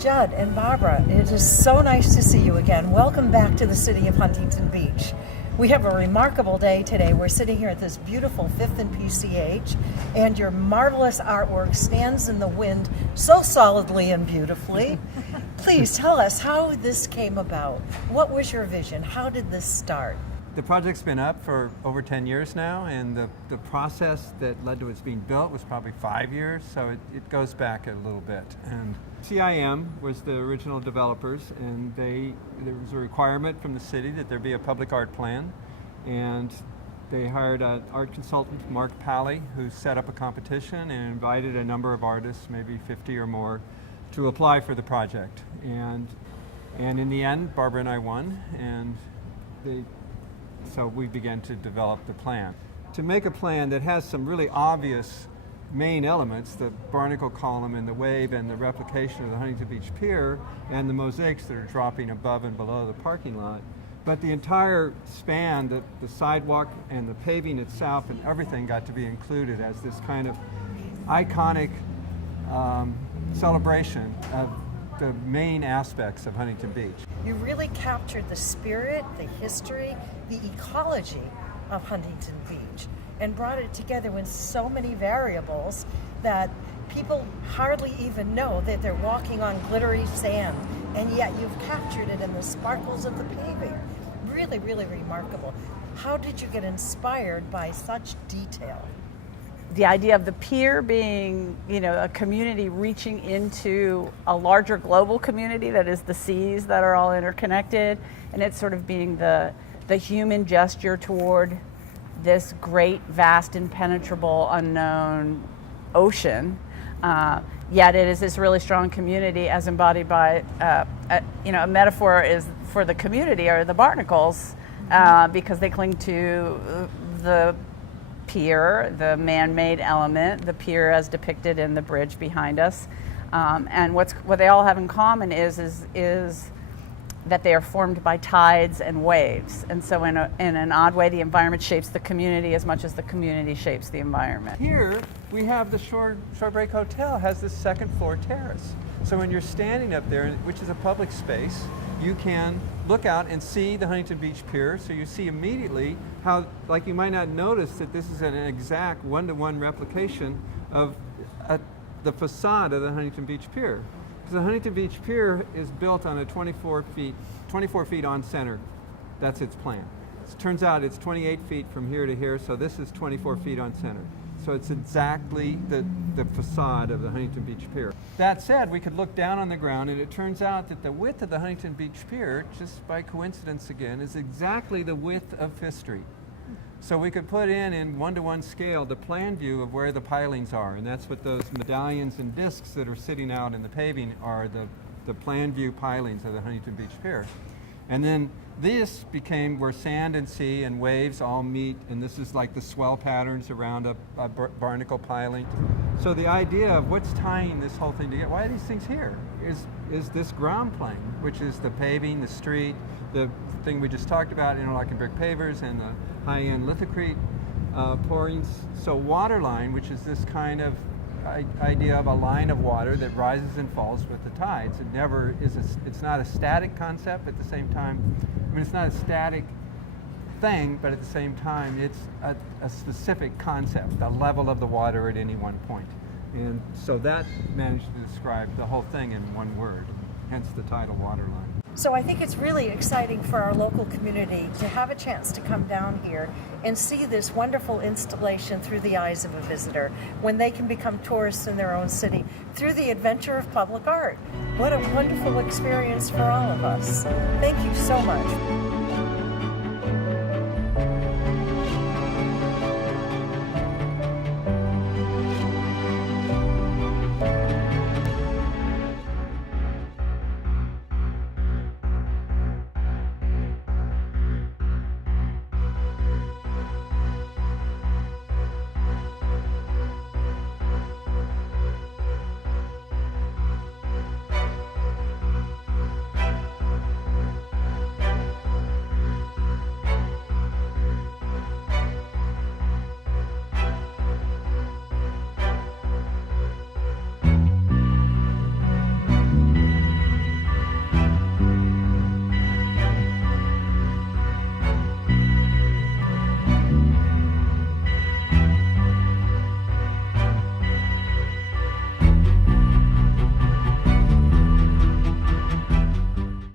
Judd and Barbara, it is so nice to see you again. Welcome back to the city of Huntington Beach. We have a remarkable day today. We're sitting here at this beautiful 5th and PCH, and your marvelous artwork stands in the wind so solidly and beautifully. Please tell us how this came about. What was your vision? How did this start? The project's been up for over 10 years now, and the process that led to its being built was probably 5 years, so it goes back a little bit. And CIM was the original developers, and there was a requirement from the city that there be a public art plan, and they hired an art consultant, Mark Pally, who set up a competition and invited a number of artists, maybe 50 or more, to apply for the project. And in the end, Barbara and I won, and so we began to develop the plan. To make a plan that has some really obvious main elements, the barnacle column and the wave and the replication of the Huntington Beach Pier and the mosaics that are dropping above and below the parking lot, but the entire span, the sidewalk and the paving itself and everything got to be included as this kind of iconic celebration of the main aspects of Huntington Beach. You really captured the spirit, the history, the ecology of Huntington Beach and brought it together with so many variables that people hardly even know that they're walking on glittery sand, and yet you've captured it in the sparkles of the paving. Really, really remarkable. How did you get inspired by such detail? The idea of the pier being, a community reaching into a larger global community that is the seas that are all interconnected, and it's sort of being the human gesture toward this great, vast, impenetrable, unknown ocean. Yet it is this really strong community as embodied by, a metaphor is for the community are the barnacles, because they cling to the pier, the man-made element, the pier as depicted in the bridge behind us, and what they all have in common is that they are formed by tides and waves, and so in an odd way, the environment shapes the community as much as the community shapes the environment. Here we have the Shorebreak Hotel has this second floor terrace, so when you're standing up there, which is a public space, you can look out and see the Huntington Beach Pier, so you see immediately how, like, you might not notice that this is an exact one-to-one replication of the facade of the Huntington Beach Pier. Because the Huntington Beach Pier is built on a 24 feet on center. That's its plan. It turns out it's 28 feet from here to here, so this is 24 feet on center. So it's exactly the facade of the Huntington Beach Pier. That said, we could look down on the ground, and it turns out that the width of the Huntington Beach Pier, just by coincidence again, is exactly the width of Fifth Street. So we could put in one-to-one scale the plan view of where the pilings are, and that's what those medallions and discs that are sitting out in the paving are, the plan view pilings of the Huntington Beach Pier. And then this became where sand and sea and waves all meet, and this is like the swell patterns around a barnacle piling. So the idea of what's tying this whole thing together, why are these things here, is this ground plane, which is the paving, the street, the thing we just talked about, interlocking brick pavers and the high-end lithocrete pourings. So Waterline, which is this kind of idea of a line of water that rises and falls with the tides. It never is, it's not a static concept at the same time. I mean, it's not a static thing, but at the same time, it's a specific concept, the level of the water at any one point. And so that managed to describe the whole thing in one word, hence the title Waterline. So I think it's really exciting for our local community to have a chance to come down here and see this wonderful installation through the eyes of a visitor, when they can become tourists in their own city through the adventure of public art. What a wonderful experience for all of us. Thank you so much.